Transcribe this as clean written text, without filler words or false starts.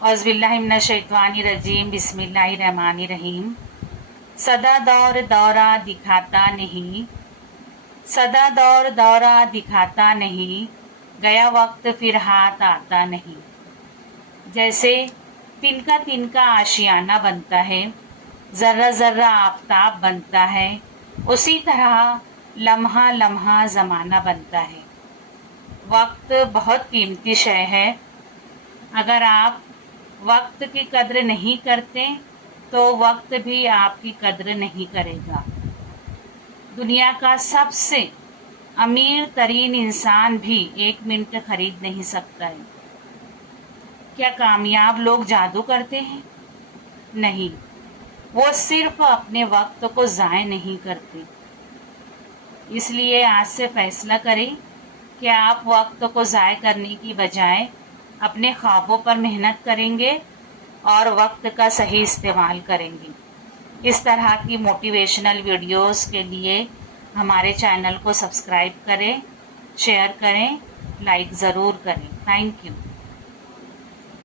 औज़ुबिल्लाहिमिनश्शैतानिर्रजीम बिस्मिल्लाहिर्रहमानिर्रहीम। सदा दौर दौरा दिखाता नहीं, सदा दौर दौरा दिखाता नहीं, गया वक्त फिर हाथ आता नहीं। जैसे तिनका तिनका आशियाना बनता है, ज़र्रा ज़र्रा आफताब बनता है, उसी तरह लम्हा लम्हा ज़माना बनता है। वक्त बहुत कीमती शय है। अगर आप वक्त की कद्र नहीं करते तो वक्त भी आपकी कद्र नहीं करेगा। दुनिया का सबसे अमीर तरीन इंसान भी 1 मिनट खरीद नहीं सकता है। क्या कामयाब लोग जादू करते हैं? नहीं, वो सिर्फ अपने वक्त को ज़ाय नहीं करते। इसलिए आज से फैसला करें कि आप वक्त को ज़ाय करने की बजाय अपने ख्वाबों पर मेहनत करेंगे और वक्त का सही इस्तेमाल करेंगे। इस तरह की मोटिवेशनल वीडियोस के लिए हमारे चैनल को सब्सक्राइब करें, शेयर करें, लाइक ज़रूर करें। Thank you.